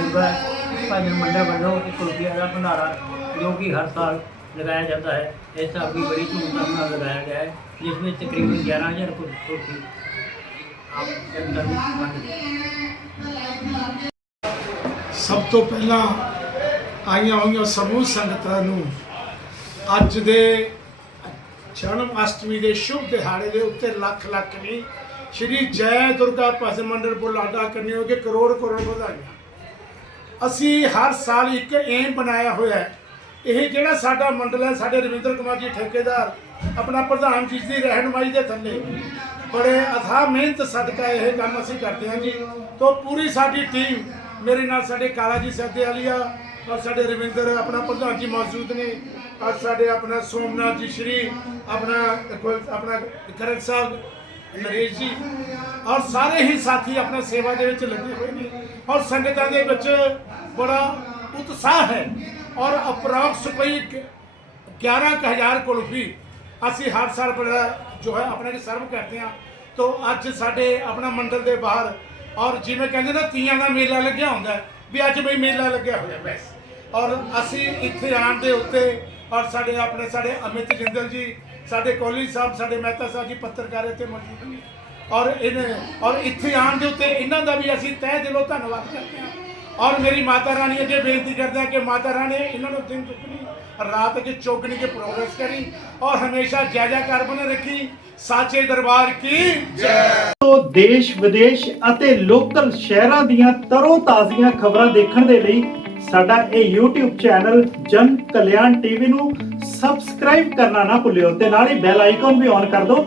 ਉੱਤੇ ਉੱਤੇ ਜੈ ਵੱਲੋਂ ਇੱਕ ਕੁਲਫੀਆ ਦਾ ਭੰਡਾਰਾ ਜੋ ਕਿ ਹਰ ਸਾਲ ਲਗਾਇਆ ਜਾਂਦਾ ਹੈ, ਇਸ ਸਾਲ ਵੀ ਬੜੀ ਧੂਮਧਾਮ ਨਾਲ ਲਗਾਇਆ ਗਿਆ ਹੈ, ਜਿਸ ਵਿੱਚ ਤਕਰੀਬਨ 11000 ਕੁ- ਕੁਲਫੀ ਆਪ ਜਨਤਾ ਨੂੰ ਵੰਡ ਸਭ ਤੋਂ ਪਹਿਲਾਂ ਆਈਆਂ ਹੋਈਆਂ ਸਮੂਹ ਸੰਗਤਾਂ ਨੂੰ ਅੱਜ ਦੇ ਜਨਮ ਅਸ਼ਟਮੀ ਦੇ ਸ਼ੁਭ ਦਿਹਾੜੇ ਦੇ ਉੱਤੇ ਲੱਖ ਲੱਖ ਨਹੀਂ, ਸ਼੍ਰੀ ਜੈ ਦੁਰਗਾ ਭਜਨ ਮੰਡਲ ਬੁਲਾਡਾ ਕਰਨੀ ਹੋਗੇ ਕਰੋੜ ਕਰੋੜ ਵਧਾਈਆਂ। ਅਸੀਂ ਹਰ ਸਾਲ ਇੱਕ ਏਮ ਬਣਾਇਆ ਹੋਇਆ ਹੈ। ਇਹ ਜਿਹੜਾ ਸਾਡਾ ਮੰਡਲ ਹੈ, ਸਾਡੇ ਰਵਿੰਦਰ ਕੁਮਾਰ ਜੀ ਠੇਕੇਦਾਰ, ਆਪਣਾ ਪ੍ਰਧਾਨ ਜੀ ਦੀ ਰਹਿਨਮਾਈ ਦੇ ਥੱਲੇ। ਬੜੇ ਅਥਾਹ ਮਿਹਨਤ ਸਦਕਾ ਇਹ ਕੰਮ ਅਸੀਂ ਕਰਦੇ ਹਾਂ ਜੀ। ਤੋਂ ਪੂਰੀ ਸਾਡੀ ਟੀਮ ਮੇਰੇ ਨਾਲ ਸਾਡੇ ਕਾਲਾ ਜੀ ਸੱਦੇ ਵਾਲੀਆ ਔਰ ਸਾਡੇ ਰਵਿੰਦਰ ਆਪਣਾ ਪ੍ਰਧਾਨ ਜੀ ਮੌਜੂਦ ਨੇ, ਔਰ ਸਾਡੇ ਆਪਣਾ ਸੋਮਨਾਥ ਜੀ ਸ਼੍ਰੀ, ਆਪਣਾ ਆਪਣਾ ਕਰਨ ਸਾਹਿਬ, ਨਰੇਸ਼ ਜੀ, ਔਰ ਸਾਰੇ ਹੀ ਸਾਥੀ ਆਪਣਾ ਸੇਵਾ ਦੇ ਵਿੱਚ ਲੱਗੇ ਹੋਏ ਨੇ। ਔਰ ਸੰਗਤਾਂ ਦੇ ਵਿੱਚ ਬੜਾ ਉਤਸ਼ਾਹ ਹੈ ਔਰ ਅਪਰੋਕਸ ਕੋਈ 11000 ਕੁਲਫੀ ਅਸੀਂ ਹਰ ਸਾਲ ਬੜਾ ਜੋ ਹੈ ਆਪਣੇ ਸਰਵ ਕਰਦੇ ਹਾਂ ਤੋਂ ਅੱਜ ਸਾਡੇ ਆਪਣਾ ਮੰਡਲ ਦੇ ਬਾਹਰ ਔਰ ਜਿਵੇਂ ਕਹਿੰਦੇ ਨਾ ਤੀਆਂ ਦਾ ਮੇਲਾ ਲੱਗਿਆ ਹੁੰਦਾ ਵੀ ਅੱਜ ਵੀ ਮੇਲਾ ਲੱਗਿਆ ਹੋਇਆ ਬਸ ਔਰ ਅਸੀਂ ਇੱਥੇ ਆਉਣ ਦੇ ਉੱਤੇ ਔਰ ਸਾਡੇ ਆਪਣੇ ਸਾਡੇ ਅਮਿਤ ਜਿੰਦਲ ਜੀ ਸਾਡੇ ਕੋਹਲੀ ਸਾਹਿਬ ਸਾਡੇ ਮਹਿਤਾ ਸਾਹਿਬ ਜੀ ਪੱਤਰਕਾਰ ਇੱਥੇ ਮੌਜੂਦ ਨੇ ਔਰ ਇਹਨੇ ਔਰ ਇੱਥੇ ਆਉਣ ਦੇ ਉੱਤੇ ਇਹਨਾਂ ਦਾ ਵੀ ਅਸੀਂ ਤਹਿ ਦਿਲੋਂ ਧੰਨਵਾਦ ਕਰਦੇ ਹਾਂ ਔਰ ਮੇਰੀ ਮਾਤਾ ਰਾਣੀ ਅੱਗੇ ਬੇਨਤੀ ਕਰਦੇ ਕਿ ਮਾਤਾ ਰਾਣੀ, ਇਹਨਾਂ ਨੂੰ ਦਿਨ ਚੁੱਕਣੀ, ਰਾਤ ਕੇ ਚੌਗਣੀ ਕੇ ਪ੍ਰੋਗਰੈਸ ਕਰੀ ਔਰ ਹਮੇਸ਼ਾ ਜੈ ਜੈਕਾਰ ਬਣੇ ਰੱਖੀ। ਸਾਚੇ ਦਰਬਾਰ ਕੀ ਤੋਂ ਦੇਸ਼, ਵਿਦੇਸ਼ ਅਤੇ ਲੋਕਲ ਸ਼ਹਿਰਾਂ ਦੀਆਂ ਤਰੋ ਤਾਜ਼ੀਆਂ ਖਬਰਾਂ ਦੇਖਣ ਦੇ ਲਈ ਸਾਡਾ ਇਹ YouTube ਚੈਨਲ ਜਨ ਕਲਿਆਣ ਟੀਵੀ ਨੂੰ ਸਬਸਕ੍ਰਾਈਬ ਕਰਨਾ ਨਾ ਭੁੱਲਿਓ ਤੇ ਨਾਲ ਹੀ ਬੈਲ ਆਈਕਨ ਵੀ ਔਨ ਕਰ ਦਿਓ